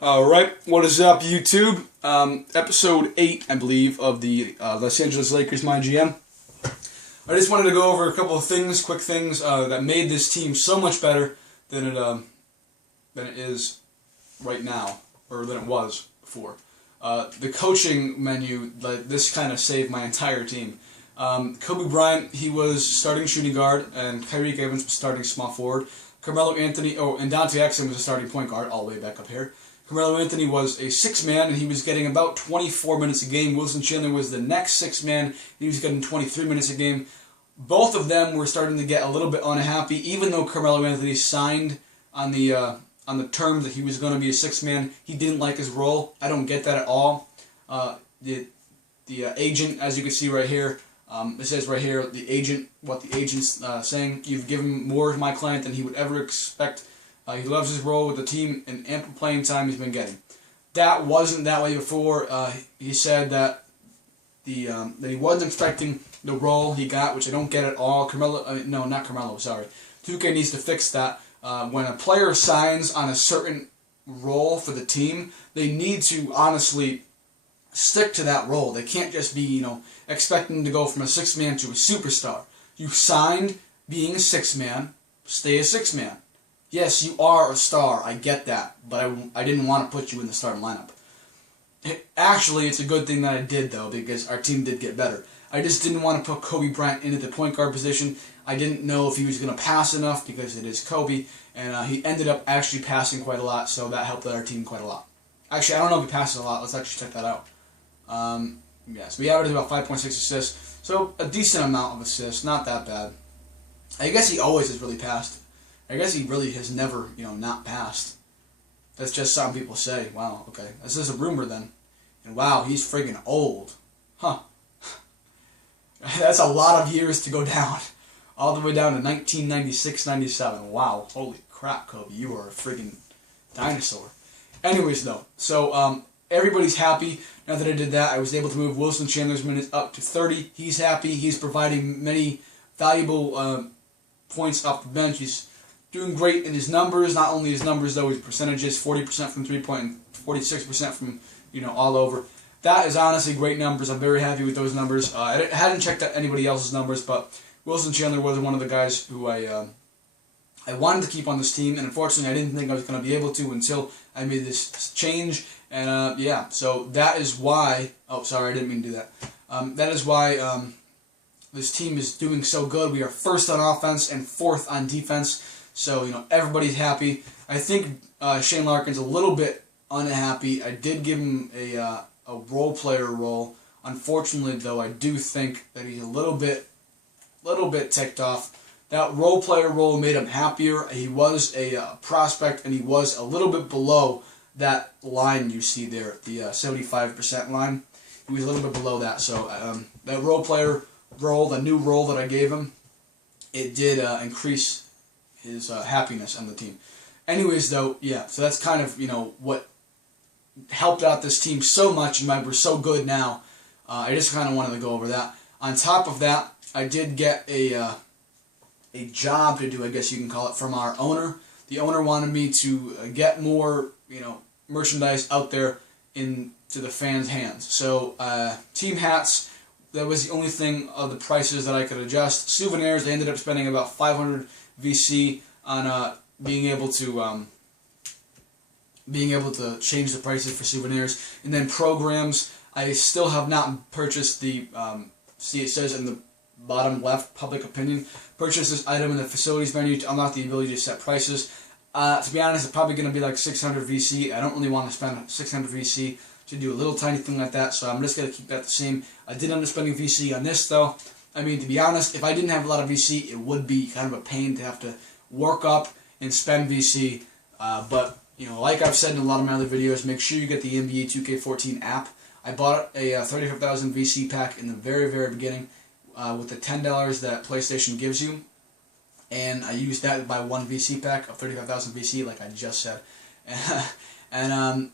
Alright, what is up, YouTube? Episode 8, I believe, of the Los Angeles Lakers My GM. I just wanted to go over a couple of things, quick things, that made this team so much better than it is right now, or than it was before. The coaching menu, this kind of saved my entire team. Kobe Bryant, he was starting shooting guard, and Kyrie Evans was starting small forward. Carmelo Anthony, and Dante Exum was a starting point guard, all the way back up here. Carmelo Anthony was a six-man, and he was getting about 24 minutes a game. Wilson Chandler was the next six-man. He was getting 23 minutes a game. Both of them were starting to get a little bit unhappy, even though Carmelo Anthony signed on the terms that he was going to be a six-man. He didn't like his role. I don't get that at all. The agent, as you can see right here, it says right here, what the agent's saying, you've given more to my client than he would ever expect. He loves his role with the team and ample playing time he's been getting. That wasn't that way before. He said that that he wasn't expecting the role he got, which I don't get at all. No, not Carmelo, sorry. 2K needs to fix that. When a player signs on a certain role for the team, they need to honestly stick to that role. They can't just be, expecting to go from a six-man to a superstar. You signed being a six-man, stay a six-man. Yes, you are a star, I get that, but I didn't want to put you in the starting lineup. Actually, it's a good thing that I did, though, because our team did get better. I just didn't want to put Kobe Bryant into the point guard position. I didn't know if he was going to pass enough, because it is Kobe, and he ended up actually passing quite a lot, so that helped our team quite a lot. Actually, I don't know if he passes a lot. Let's actually check that out. Yes, we averaged about 5.6 assists, so a decent amount of assists, not that bad. I guess he always has really passed. I guess he really has never, not passed. That's just something people say. Wow, okay. This is a rumor then. And wow, he's friggin' old. Huh. That's a lot of years to go down. All the way down to 1996, 97. Wow, holy crap, Kobe. You are a friggin' dinosaur. Anyways, though. So, everybody's happy. Now that I did that, I was able to move Wilson Chandler's minutes up to 30. He's happy. He's providing many valuable points off the bench. He's doing great in his numbers, not only his numbers though, his percentages, 40% from three-point and 46% from, all over. That is honestly great numbers. I'm very happy with those numbers. I hadn't checked out anybody else's numbers, but Wilson Chandler was one of the guys who I wanted to keep on this team, and unfortunately I didn't think I was going to be able to until I made this change, and yeah, so that is why, oh sorry, I didn't mean to do that. That is why this team is doing so good. We are first on offense and fourth on defense. So, everybody's happy. I think Shane Larkin's a little bit unhappy. I did give him a role player role. Unfortunately, though, I do think that he's a little bit ticked off. That role player role made him happier. He was a prospect, and he was a little bit below that line you see there, the 75% line. He was a little bit below that. So that role player role, the new role that I gave him, it did increase his happiness on the team. Anyways, though, yeah, so that's kind of, what helped out this team so much, and we're so good now. I just kind of wanted to go over that. On top of that, I did get a job to do, I guess you can call it, from our owner. The owner wanted me to get more, merchandise out there into the fans' hands. So, team hats, that was the only thing of the prices that I could adjust. Souvenirs, I ended up spending about 500 VC on being able to change the prices for souvenirs. And then programs, I still have not purchased the see, it says in the bottom left, public opinion, purchase this item in the facilities menu to unlock the ability to set prices. To be honest, it's probably going to be like 600 VC. I don't really want to spend 600 VC to do a little tiny thing like that, so I'm just going to keep that the same. I did end up spending VC on this, though. I mean, to be honest, if I didn't have a lot of VC, it would be kind of a pain to have to work up and spend VC. But, like I've said in a lot of my other videos, make sure you get the NBA 2K14 app. I bought a 35,000 VC pack in the very, very beginning with the $10 that PlayStation gives you. And I used that to buy one VC pack of 35,000 VC, like I just said. And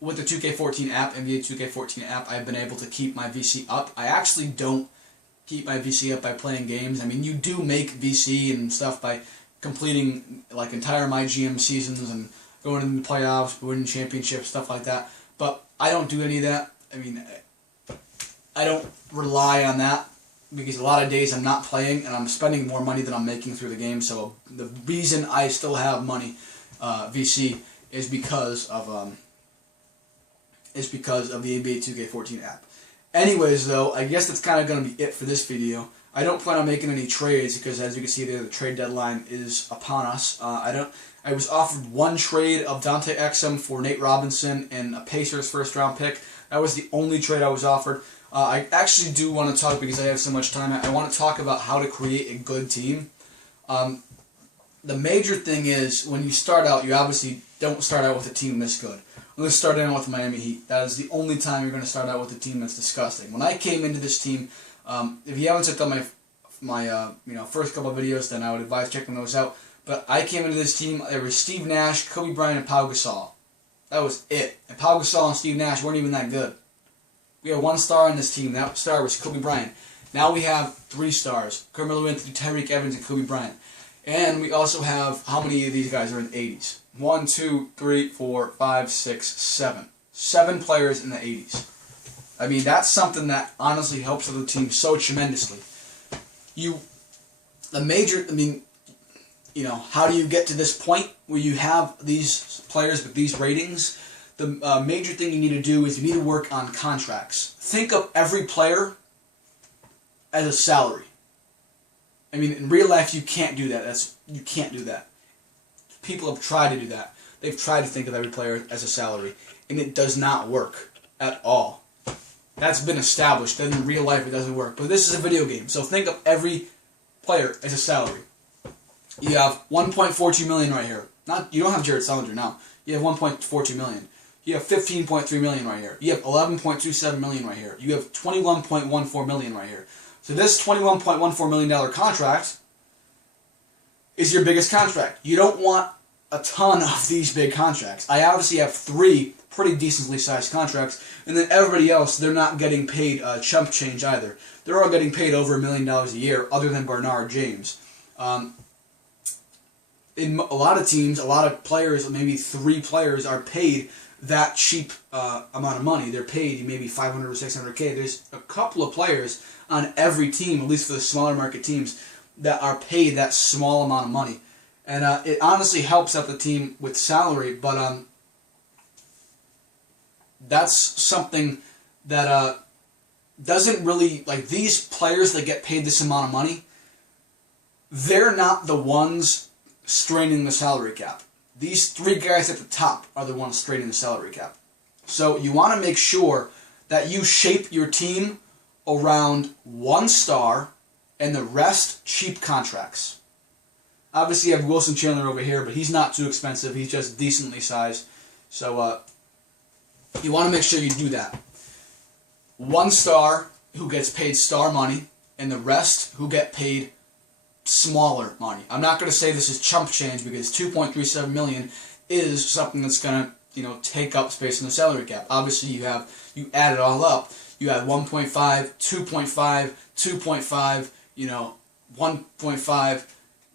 with the 2K14 app, NBA 2K14 app, I've been able to keep my VC up. I actually don't keep my VC up by playing games. I mean, you do make VC and stuff by completing like entire My GM seasons and going into the playoffs, winning championships, stuff like that. But I don't do any of that. I mean, I don't rely on that because a lot of days I'm not playing and I'm spending more money than I'm making through the game. So the reason I still have money, VC, is because of the NBA 2K14 app. Anyways, though, I guess that's kind of going to be it for this video. I don't plan on making any trades because, as you can see there, the trade deadline is upon us. I was offered one trade of Dante Exum for Nate Robinson and a Pacers first-round pick. That was the only trade I was offered. I actually do want to talk, because I have so much time, I want to talk about how to create a good team. The major thing is, when you start out, you obviously don't start out with a team this good. Let's start out with the Miami Heat. That is the only time you're going to start out with a team that's disgusting. When I came into this team, if you haven't checked out my first couple of videos, then I would advise checking those out. But I came into this team, there was Steve Nash, Kobe Bryant, and Pau Gasol. That was it. And Pau Gasol and Steve Nash weren't even that good. We had one star on this team. That star was Kobe Bryant. Now we have 3 stars: Carmelo Anthony, Tyreek Evans, and Kobe Bryant. And we also have, how many of these guys are in the 80s? 1, 2, 3, 4, 5, 6, 7. 7 players in the 80s. I mean, that's something that honestly helps the team so tremendously. How do you get to this point where you have these players with these ratings? The major thing you need to do is you need to work on contracts. Think of every player as a salary. I mean, in real life, you can't do that. You can't do that. People have tried to do that. They've tried to think of every player as a salary, and it does not work at all. That's been established. That in real life, it doesn't work. But this is a video game, so think of every player as a salary. You have $1.42 million right here. You don't have Jared Sullinger now. You have $1.42 million. You have $15.3 million right here. You have $11.27 million right here. You have $21.14 million right here. So this $21.14 million contract is your biggest contract. You don't want a ton of these big contracts. I obviously have 3 pretty decently sized contracts, and then everybody else, they're not getting paid chump change either. They're all getting paid over $1 million a year, other than Bernard James. In a lot of teams, a lot of players, maybe 3 players, are paid that cheap amount of money. They're paid maybe $500 or $600K. There's a couple of players on every team, at least for the smaller market teams, that are paid that small amount of money. And it honestly helps out the team with salary, but that's something that doesn't really, like, these players that get paid this amount of money, they're not the ones straining the salary cap. These 3 guys at the top are the ones straining the salary cap. So you want to make sure that you shape your team around 1 star and the rest cheap contracts. Obviously you have Wilson Chandler over here, but he's not too expensive. He's just decently sized. So you want to make sure you do that. 1 star who gets paid star money, and the rest who get paid smaller money. I'm not going to say this is chump change, because $2.37 million is something that's going to, take up space in the salary cap. Obviously, you add it all up. You have 1.5, 2.5, 2.5, 1.5,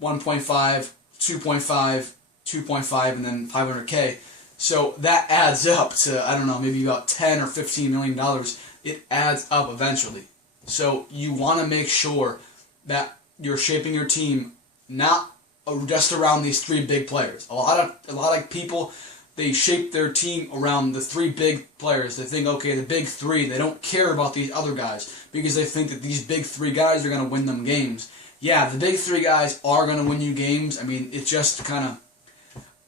1.5, 2.5, 2.5, and then $500K. So that adds up to, I don't know, maybe about $10 or $15 million. It adds up eventually. So you want to make sure that you're shaping your team not just around these 3 big players. A lot of people, they shape their team around the 3 big players. They think, okay, the big 3, they don't care about these other guys because they think that these big 3 guys are going to win them games. Yeah, the big 3 guys are going to win you games. I mean, it's just kind of,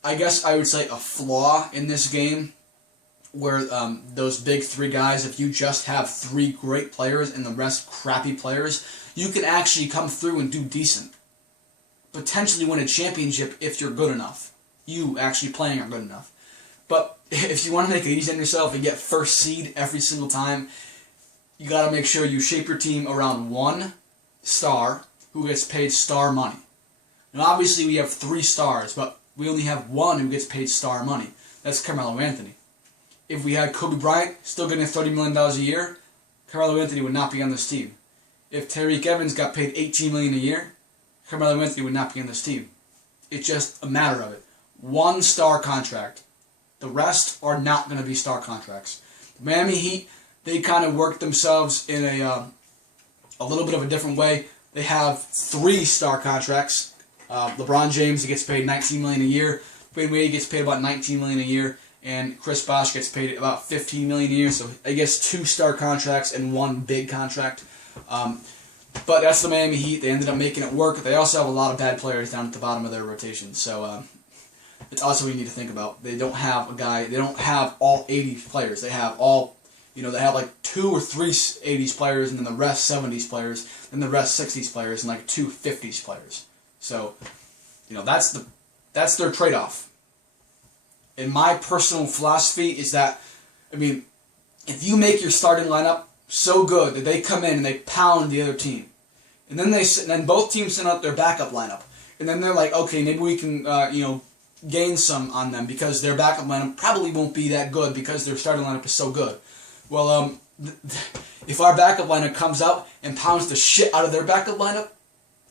I guess I would say, a flaw in this game, where those big 3 guys, if you just have 3 great players and the rest crappy players, you can actually come through and do decent. Potentially win a championship if you're good enough. You actually playing are good enough. But if you want to make it easy on yourself and get first seed every single time, you got to make sure you shape your team around 1 star who gets paid star money. Now obviously we have 3 stars, but we only have 1 who gets paid star money. That's Carmelo Anthony. If we had Kobe Bryant still getting $30 million a year, Carmelo Anthony would not be on this team. If Tyreek Evans got paid $18 million a year, Carmelo Anthony would not be on this team. It's just a matter of it. one star contract. The rest are not going to be star contracts. The Miami Heat, they kind of work themselves in a little bit of a different way. They have 3 star contracts. LeBron James, he gets paid $19 million a year. Dwayne Wade gets paid about $19 million a year, and Chris Bosh gets paid about $15 million a year. So I guess 2 star contracts and 1 big contract. But that's the Miami Heat. They ended up making it work. They also have a lot of bad players down at the bottom of their rotation. So it's also what you need to think about. They don't have a guy. They don't have all 80s players. They have all, they have like 2 or 3 80s players, and then the rest 70s players, and the rest 60s players, and like 2 50s players. So, that's their trade-off. And my personal philosophy is that, if you make your starting lineup so good that they come in and they pound the other team, and then both teams send out their backup lineup, and then they're like, okay, maybe we can, gain some on them because their backup lineup probably won't be that good because their starting lineup is so good. Well, if our backup lineup comes out and pounds the shit out of their backup lineup,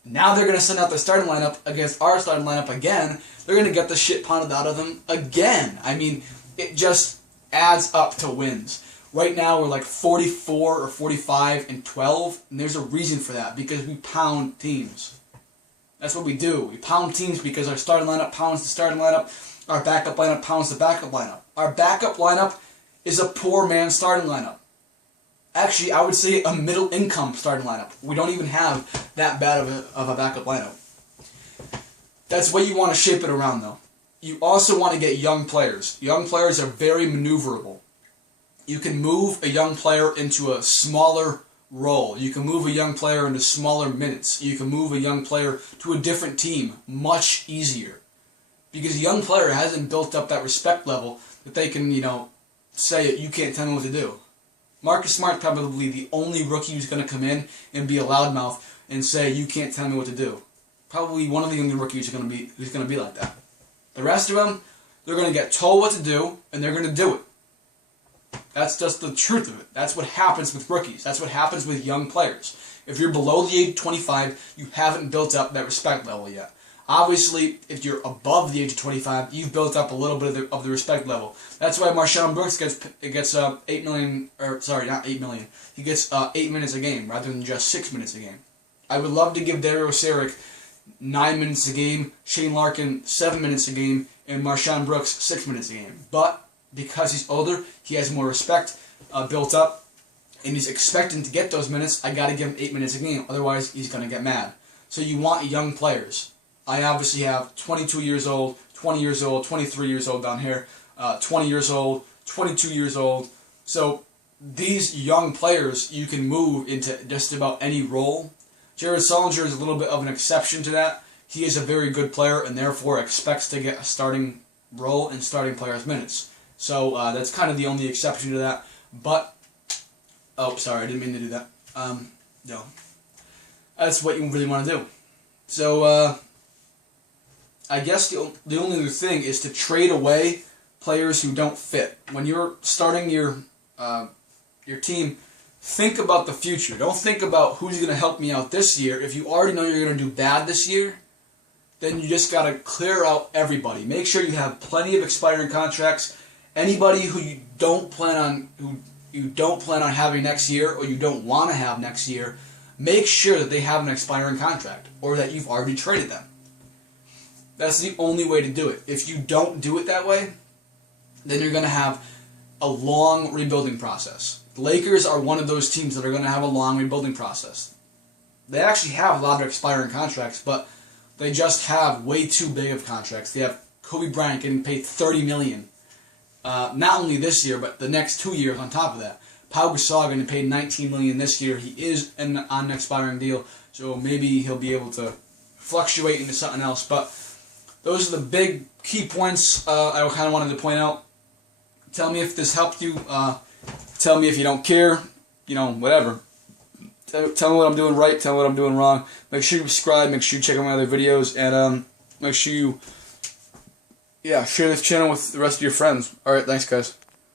now they're going to send out their starting lineup against our starting lineup again. They're going to get the shit pounded out of them again. It just adds up to wins. Right now we're like 44 or 45-12, and there's a reason for that, because we pound teams. That's what we do. We pound teams because our starting lineup pounds the starting lineup, our backup lineup pounds the backup lineup. Our backup lineup is a poor man's starting lineup. Actually, I would say a middle-income starting lineup. We don't even have that bad of a backup lineup. That's what you want to shape it around, though. You also want to get young players. Young players are very maneuverable. You can move a young player into a smaller role. You can move a young player into smaller minutes. You can move a young player to a different team much easier. Because a young player hasn't built up that respect level that they can, say, you can't tell me what to do. Marcus Smart's probably the only rookie who's going to come in and be a loudmouth and say, you can't tell me what to do. Probably one of the only rookies who's going to be like that. The rest of them, they're going to get told what to do, and they're going to do it. That's just the truth of it. That's what happens with rookies. That's what happens with young players. If you're below the age of 25, you haven't built up that respect level yet. Obviously, if you're above the age of 25, you've built up a little bit of the respect level. That's why Marshawn Brooks gets 8 million, or sorry, not 8 million. He gets 8 minutes a game rather than just 6 minutes a game. I would love to give Dario Saric 9 minutes a game, Shane Larkin 7 minutes a game, and Marshawn Brooks 6 minutes a game. But because he's older, he has more respect built up, and he's expecting to get those minutes. I got to give him 8 minutes a game, otherwise he's going to get mad. So you want young players. I obviously have 22 years old, 20 years old, 23 years old down here, 20 years old, 22 years old. So these young players you can move into just about any role. Jared Sullinger is a little bit of an exception to that. He is a very good player and therefore expects to get a starting role and starting players' minutes. So that's kind of the only exception to that. But, oh, sorry, I didn't mean to do that. No. That's what you really want to do. So, I guess the only other thing is to trade away players who don't fit. When you're starting your team, think about the future. Don't think about who's going to help me out this year. If you already know you're going to do bad this year, then you just got to clear out everybody. Make sure you have plenty of expiring contracts. Anybody who you don't plan on having next year, or you don't want to have next year, make sure that they have an expiring contract or that you've already traded them. That's the only way to do it. If you don't do it that way, then you're going to have a long rebuilding process. The Lakers are one of those teams that are going to have a long rebuilding process. They actually have a lot of expiring contracts, but they just have way too big of contracts. They have Kobe Bryant getting paid $30 million. Not only this year, but the next 2 years on top of that. Pau Gasol getting paid $19 million this year. He is on an expiring deal, so maybe he'll be able to fluctuate into something else. But those are the big key points I kind of wanted to point out. Tell me if this helped you. Tell me if you don't care. Whatever. Tell me what I'm doing right. Tell me what I'm doing wrong. Make sure you subscribe. Make sure you check out my other videos. And make sure you share this channel with the rest of your friends. Alright, thanks guys.